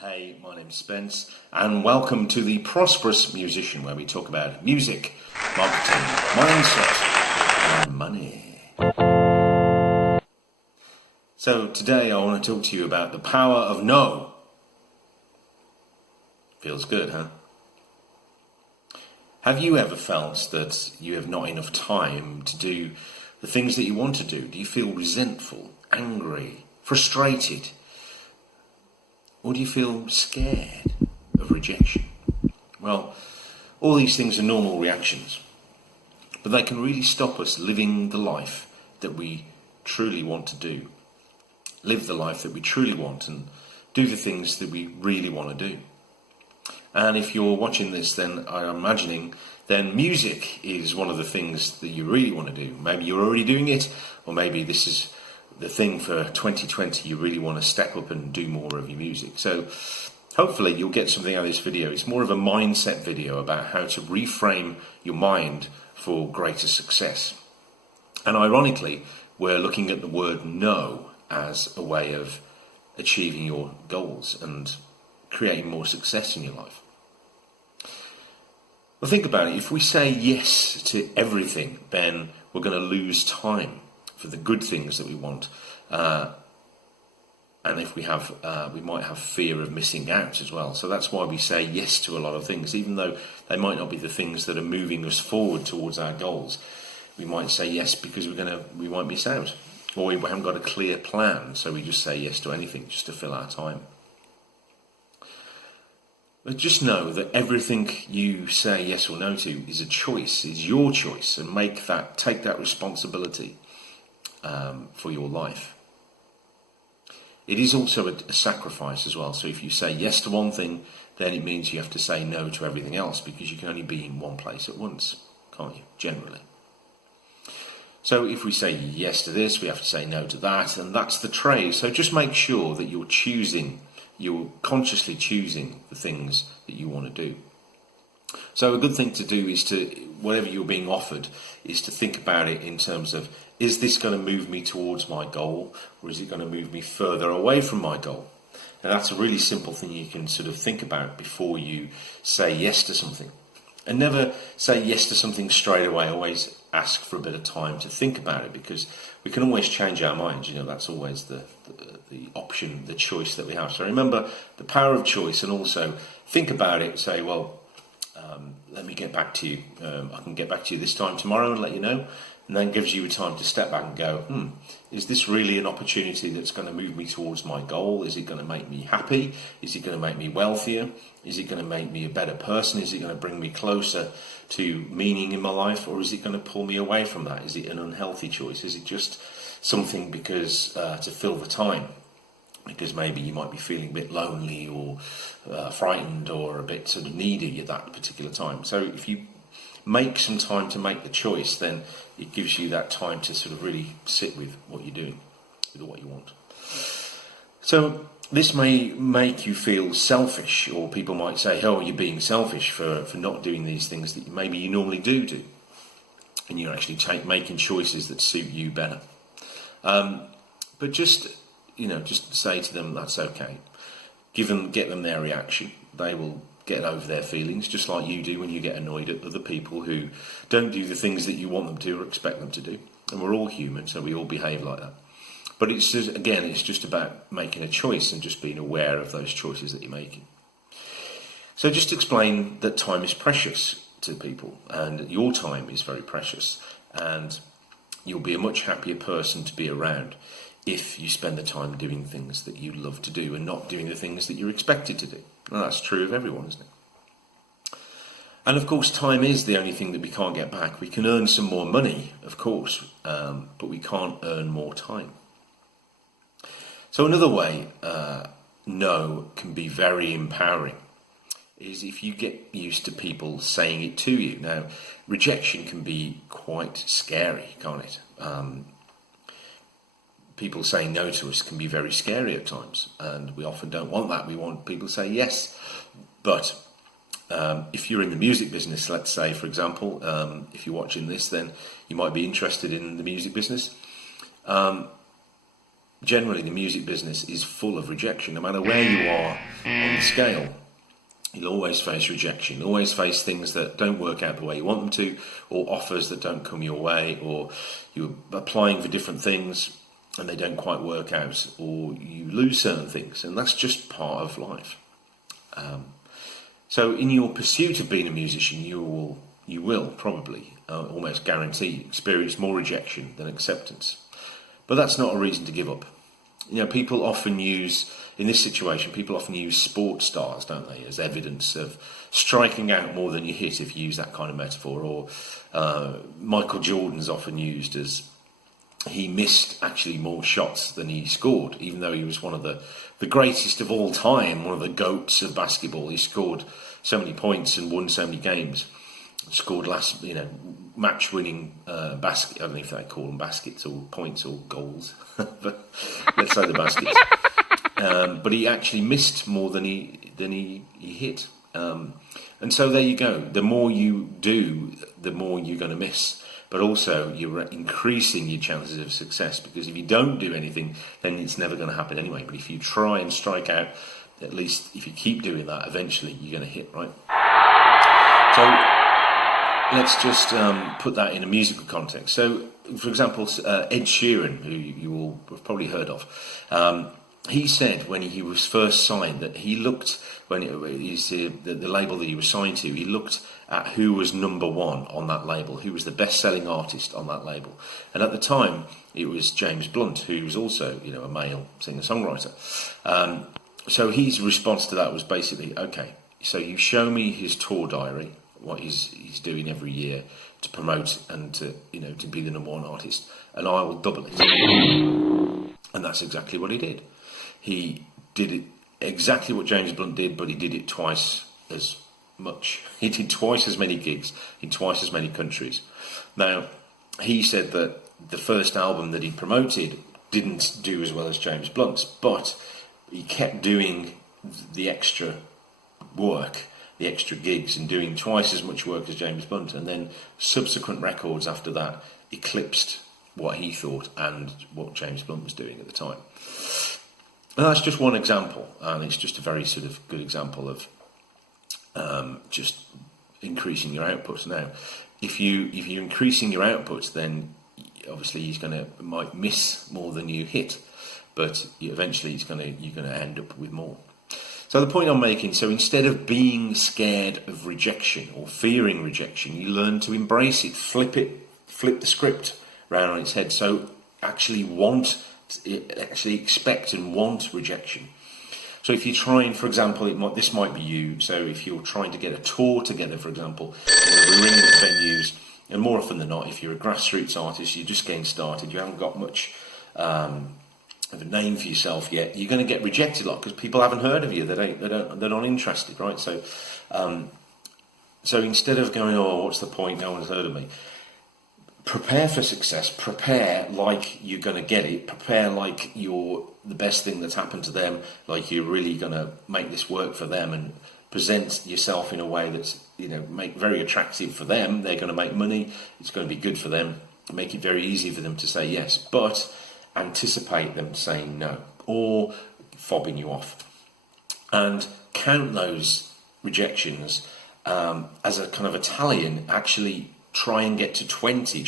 Hey, my name's Spence, and welcome to the Prosperous Musician, where we talk about music, marketing, mindset, and money. So today I want to talk to you about the power of no. Feels good, huh? Have you ever felt that you have not enough time to do the things that you want to do? Do you feel resentful, angry, frustrated? Or do you feel scared of rejection? Well, all these things are normal reactions, but they can really stop us living the life that we truly want to do. Live the life that we truly want and do the things that we really want to do. And if you're watching this, then I'm imagining then music is one of the things that you really want to do. Maybe you're already doing it, or maybe this is the thing for 2020, you really want to step up and do more of your music. So hopefully you'll get something out of this video. It's more of a mindset video about how to reframe your mind for greater success. And ironically, we're looking at the word no as a way of achieving your goals and creating more success in your life. Well, think about it. If we say yes to everything, then we're going to lose time for the good things that we want, and if we have, we might have fear of missing out as well. So that's why we say yes to a lot of things, even though they might not be the things that are moving us forward towards our goals. We might say yes because we might miss out, or we haven't got a clear plan, so we just say yes to anything just to fill our time. But just know that everything you say yes or no to is a choice, is your choice, and take that responsibility for your life. It is also a sacrifice as well. So if you say yes to one thing, then it means you have to say no to everything else, because you can only be in one place at once, can't you, generally? So if we say yes to this, we have to say no to that, and that's the trade. So just make sure that you're consciously choosing the things that you want to do. So a good thing to do is whatever you're being offered, is to think about it in terms of, is this going to move me towards my goal, or is it going to move me further away from my goal? And that's a really simple thing you can sort of think about before you say yes to something. And never say yes to something straight away. Always ask for a bit of time to think about it, because we can always change our minds. That's always the option, the choice that we have. So remember the power of choice, and also think about it. Say, well, let me get back to you. I can get back to you this time tomorrow and let you know. And then gives you a time to step back and go, is this really an opportunity that's going to move me towards my goal? Is it going to make me happy? Is it going to make me wealthier? Is it going to make me a better person? Is it going to bring me closer to meaning in my life? Or is it going to pull me away from that? Is it an unhealthy choice? Is it just something because to fill the time? Because maybe you might be feeling a bit lonely or frightened or a bit sort of needy at that particular time. So if you make some time to make the choice, then it gives you that time to sort of really sit with what you're doing, with what you want. So this may make you feel selfish, or people might say, oh, you're being selfish for not doing these things that maybe you normally do, and you're actually making choices that suit you better. But just say to them that's okay. Get them their reaction. They will get over their feelings, just like you do when you get annoyed at other people who don't do the things that you want them to or expect them to do. And we're all human, so we all behave like that. But it's just about making a choice and just being aware of those choices that you're making. So just explain that time is precious to people, and your time is very precious, and you'll be a much happier person to be around if you spend the time doing things that you love to do and not doing the things that you're expected to do. And that's true of everyone, isn't it? And of course, time is the only thing that we can't get back. We can earn some more money, of course, but we can't earn more time. So another way no can be very empowering is if you get used to people saying it to you. Now, rejection can be quite scary, can't it? People saying no to us can be very scary at times, and we often don't want that. We want people to say yes. But if you're in the music business, let's say, for example, if you're watching this, then you might be interested in the music business. generally the music business is full of rejection. No matter where you are on the scale, you'll always face rejection. You'll always face things that don't work out the way you want them to, or offers that don't come your way, or you're applying for different things and they don't quite work out, or you lose certain things, and that's just part of life. So in your pursuit of being a musician, you will probably, almost guarantee, experience more rejection than acceptance. But that's not a reason to give up. People often use, in this situation, people often use sports stars, don't they, as evidence of striking out more than you hit, if you use that kind of metaphor. Or Michael Jordan's often used as he missed actually more shots than he scored, even though he was one of the greatest of all time, one of the GOATs of basketball. He scored so many points and won so many games. Scored match-winning basket. I don't know if they call them baskets or points or goals, but let's say the baskets. But he actually missed more than he hit. And so there you go. The more you do, the more you're going to miss. But also you're increasing your chances of success, because if you don't do anything, then it's never going to happen anyway. But if you try and strike out, at least if you keep doing that, eventually you're going to hit, right? So let's just put that in a musical context. So, for example, Ed Sheeran, who you all have probably heard of, he said when he was first signed that he looked, when he's the label that he was signed to, he looked at who was number one on that label, who was the best-selling artist on that label. And at the time, it was James Blunt, who was also, a male singer-songwriter. So his response to that was basically, okay, so you show me his tour diary, what he's doing every year to promote and to be the number one artist, and I will double it. And that's exactly what he did. He did it exactly what James Blunt did, but he did it twice as much. He did twice as many gigs in twice as many countries. Now, he said that the first album that he promoted didn't do as well as James Blunt's, but he kept doing the extra work, the extra gigs, and doing twice as much work as James Blunt, and then subsequent records after that eclipsed what he thought and what James Blunt was doing at the time. And that's just one example, and it's just a very sort of good example of just increasing your output. Now, if you're increasing your output, then obviously you might miss more than you hit, but eventually you're gonna end up with more. So the point I'm making, so instead of being scared of rejection or fearing rejection, you learn to embrace it, flip the script round on its head. So actually expect and want rejection. So if you're trying, for example, this might be you. So if you're trying to get a tour together, for example, we're ringing up venues, and more often than not, if you're a grassroots artist, you're just getting started, you haven't got much of a name for yourself yet, you're going to get rejected a lot because people haven't heard of you. They're not interested, right? So, so instead of going, oh, what's the point? No one's heard of me. Prepare for success. Prepare like you're going to get it. Prepare like you're the best thing that's happened to them. Like you're really going to make this work for them, and present yourself in a way that's make very attractive for them. They're going to make money. It's going to be good for them. Make it very easy for them to say yes, but anticipate them saying no or fobbing you off, and count those rejections as a kind of Italian. Actually try and get to 20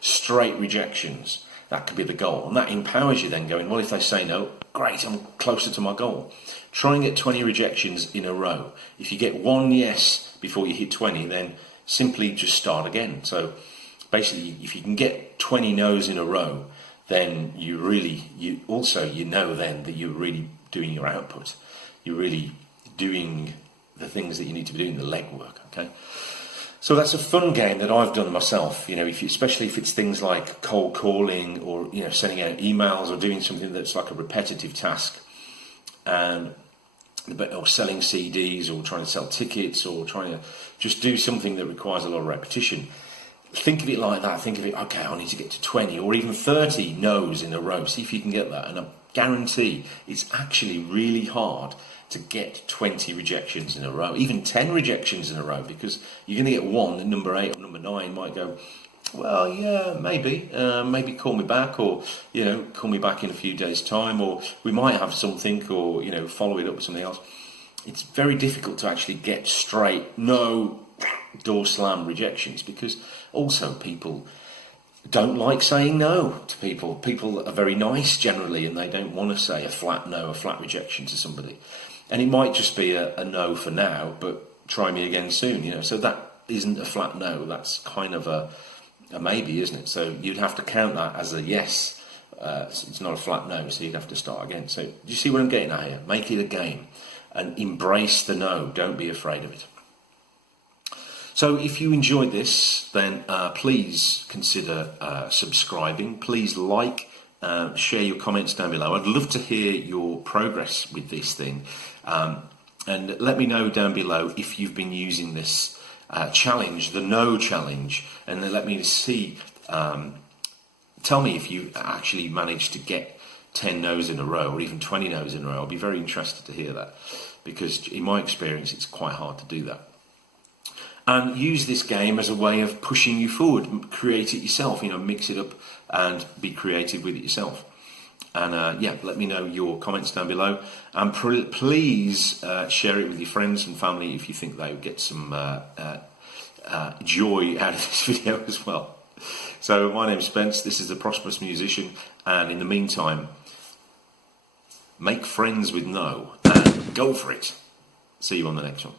straight rejections. That could be the goal, and that empowers you then, going, well, if they say no, great, I'm closer to my goal. Try and get 20 rejections in a row. If you get one yes before you hit 20, then simply just start again. So basically, if you can get 20 no's in a row, then you know then that you're really doing your output. You're really doing the things that you need to be doing, the legwork, okay? So that's a fun game that I've done myself, especially if it's things like cold calling or, sending out emails or doing something that's like a repetitive task, or selling CDs or trying to sell tickets or trying to just do something that requires a lot of repetition. Think of it like that. Think of it, okay, I need to get to 20 or even 30 no's in a row. See if you can get that. And I guarantee it's actually really hard to get 20 rejections in a row, even 10 rejections in a row, because you're going to get one, and number 8 or number 9 might go, Well, yeah, maybe call me back, or call me back in a few days' time, or we might have something, or follow it up with something else. It's very difficult to actually get straight no, door slam rejections, because also people don't like saying no to people. People are very nice generally, and they don't want to say a flat no, a flat rejection to somebody. And it might just be a no for now, but try me again soon. So that isn't a flat no. That's kind of a maybe, isn't it? So you'd have to count that as a yes. It's not a flat no, so you'd have to start again. So do you see what I'm getting at here? Make it a game and embrace the no. Don't be afraid of it. So if you enjoyed this, then please consider subscribing. Please share your comments down below. I'd love to hear your progress with this thing. And let me know down below if you've been using this challenge, the no challenge, and then let me see, tell me if you actually managed to get 10 no's in a row, or even 20 no's in a row. I'll be very interested to hear that, because in my experience it's quite hard to do that. And use this game as a way of pushing you forward. Create it yourself, mix it up and be creative with it yourself. And let me know your comments down below, and please share it with your friends and family if you think they would get some joy out of this video as well. So my name's Spence, this is the Prosperous Musician, and in the meantime, make friends with no and go for it. See you on the next one.